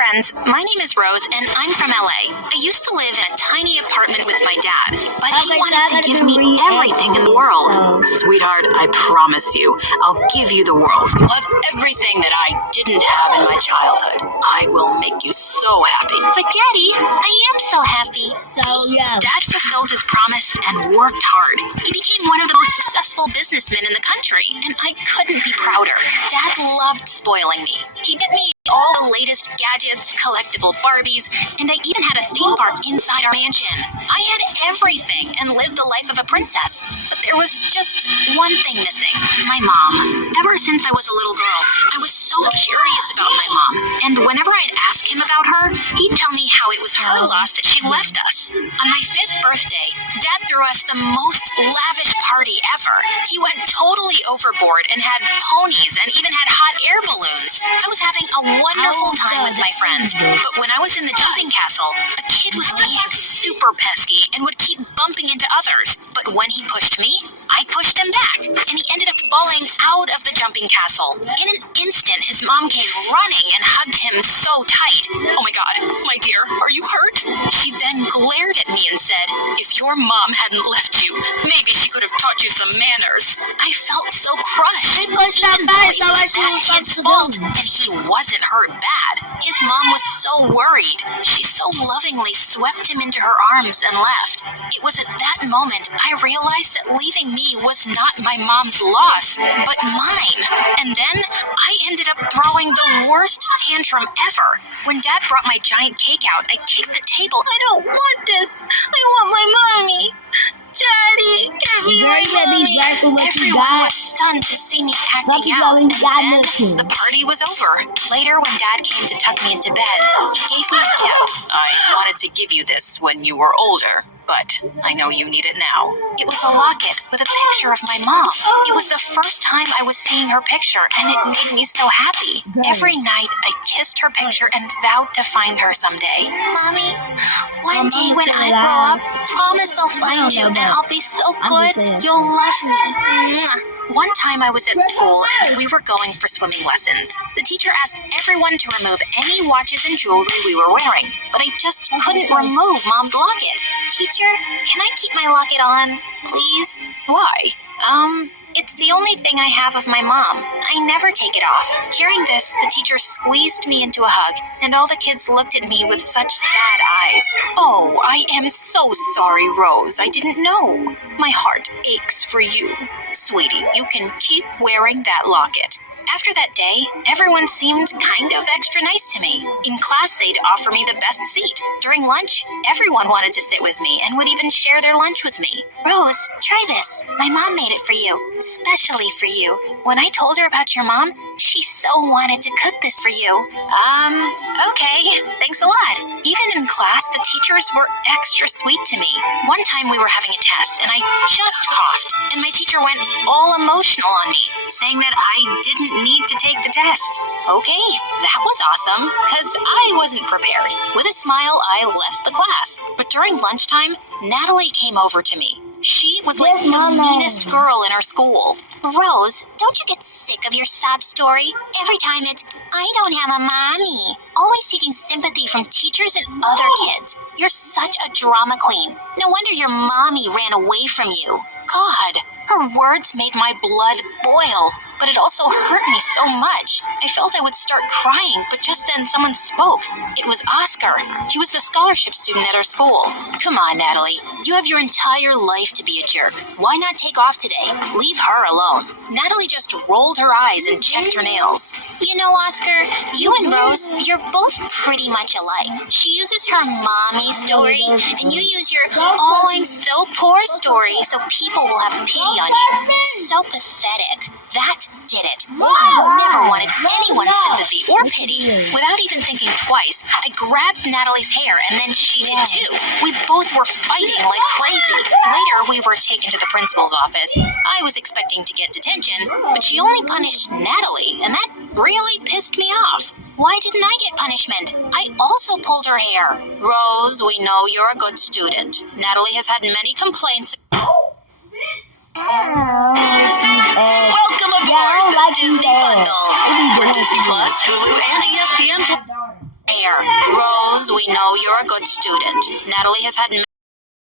friends, my name is Rose and I'm from LA. I used to live in a tiny apartment with my dad, but he wanted to give me everything in the world. Sweetheart, I promise you, I'll give you the world. You'll have everything that I didn't have in my childhood. I will make you so happy. But Daddy, I am so happy. Dad fulfilled his promise and worked hard. He became one of the most successful businessmen in the country, and I couldn't be prouder. Dad loved spoiling me. He got me all the latest gadgets, collectible Barbies, and I even had a theme park inside our mansion. I had everything and lived the life of a princess, but there was just one thing missing: my mom. Ever since I was a little girl, I was so curious about my mom, and whenever I'd ask him about her, he'd tell me how it was her loss that she left us. On my 5th birthday, Dad threw us the most lavish party ever. He went totally overboard and had ponies and even had hot air balloons. I was having a wonderful time with my friends, but when I was in the jumping castle, a kid was being super pesky and would keep bumping into others. But when he pushed me, I pushed him back, and he ended up falling out of the jumping castle. In an instant, his mom came running and hugged him so tight. "Oh my God, my dear, are you hurt?" She then glared at me and said, "If your mom hadn't left you, maybe she could have taught you some manners." I felt so crushed. Even though it was that kid's fault, and he wasn't hurt bad. His mom was so worried. She so lovingly swept him into her arms and left. It was at that moment I realized that leaving me was not my mom's loss, but mine. And then I ended up throwing the worst tantrum ever. When Dad brought my giant cake out, I kicked the table. "I don't want this. I want my mommy. Daddy, give me my mommy." Everyone was stunned to see me acting out, and then the party was over. Later, when Dad came to tuck me into bed, he gave me a gift. I wanted to give you this when you were older, but I know you need it now. It was a locket with a picture of my mom. It was the first time I was seeing her picture, and it made me so happy. Every night, I kissed her picture and vowed to find her someday. "Mommy, one day when I grow up, promise I'll find you, and I'll be so good, you'll love me." Mwah. One time I was at school and we were going for swimming lessons. The teacher asked everyone to remove any watches and jewelry we were wearing, but I just couldn't remove Mom's locket. "Teacher, can I keep my locket on, please?" Why? It's the only thing I have of my mom. I never take it off. Hearing this, the teacher squeezed me into a hug, and all the kids looked at me with such sad eyes. "Oh, I am so sorry, Rose. I didn't know. My heart aches for you. Sweetie, you can keep wearing that locket." After that day, everyone seemed kind of extra nice to me. In class, they'd offer me the best seat. During lunch, everyone wanted to sit with me and would even share their lunch with me. "Rose, try this. My mom made it for you, especially for you." When I told her about your mom, she so wanted to cook this for you. Okay, thanks a lot. Even in class, the teachers were extra sweet to me. One time we were having a test, and I just coughed, and my teacher went all emotional on me, saying that I didn't need to take the test. Okay, that was awesome, because I wasn't prepared. With a smile, I left the class. But during lunchtime, Natalie came over to me. She was like the meanest girl in our school. "Rose, don't you get sick of your sob story? Every time it's, 'I don't have a mommy.' Always taking sympathy from teachers and other kids. You're such a drama queen. No wonder your mommy ran away from you." God, her words made my blood boil. But it also hurt me so much. I felt I would start crying, but just then someone spoke. It was Oscar. He was the scholarship student at our school. "Come on, Natalie. You have your entire life to be a jerk. Why not take off today? Leave her alone." Natalie just rolled her eyes and checked her nails. "You know, Oscar, you and Rose, you're both pretty much alike. She uses her mommy story, and you use your 'oh, I'm so poor' story so people will have pity on you. So pathetic. That did it. I never wanted anyone's sympathy or pity. Without even thinking twice, I grabbed Natalie's hair, and then she did too. We both were fighting like crazy. Later, we were taken to the principal's office. I was expecting to get detention, but she only punished Natalie, and that really pissed me off. Why didn't I get punishment? I also pulled her hair. "Rose, we know you're a good student. Natalie has had many complaints." Welcome aboard the Disney Bundle. For Disney Plus, Hulu, and ESPN. hair. Rose, we know you're a good student. Natalie has had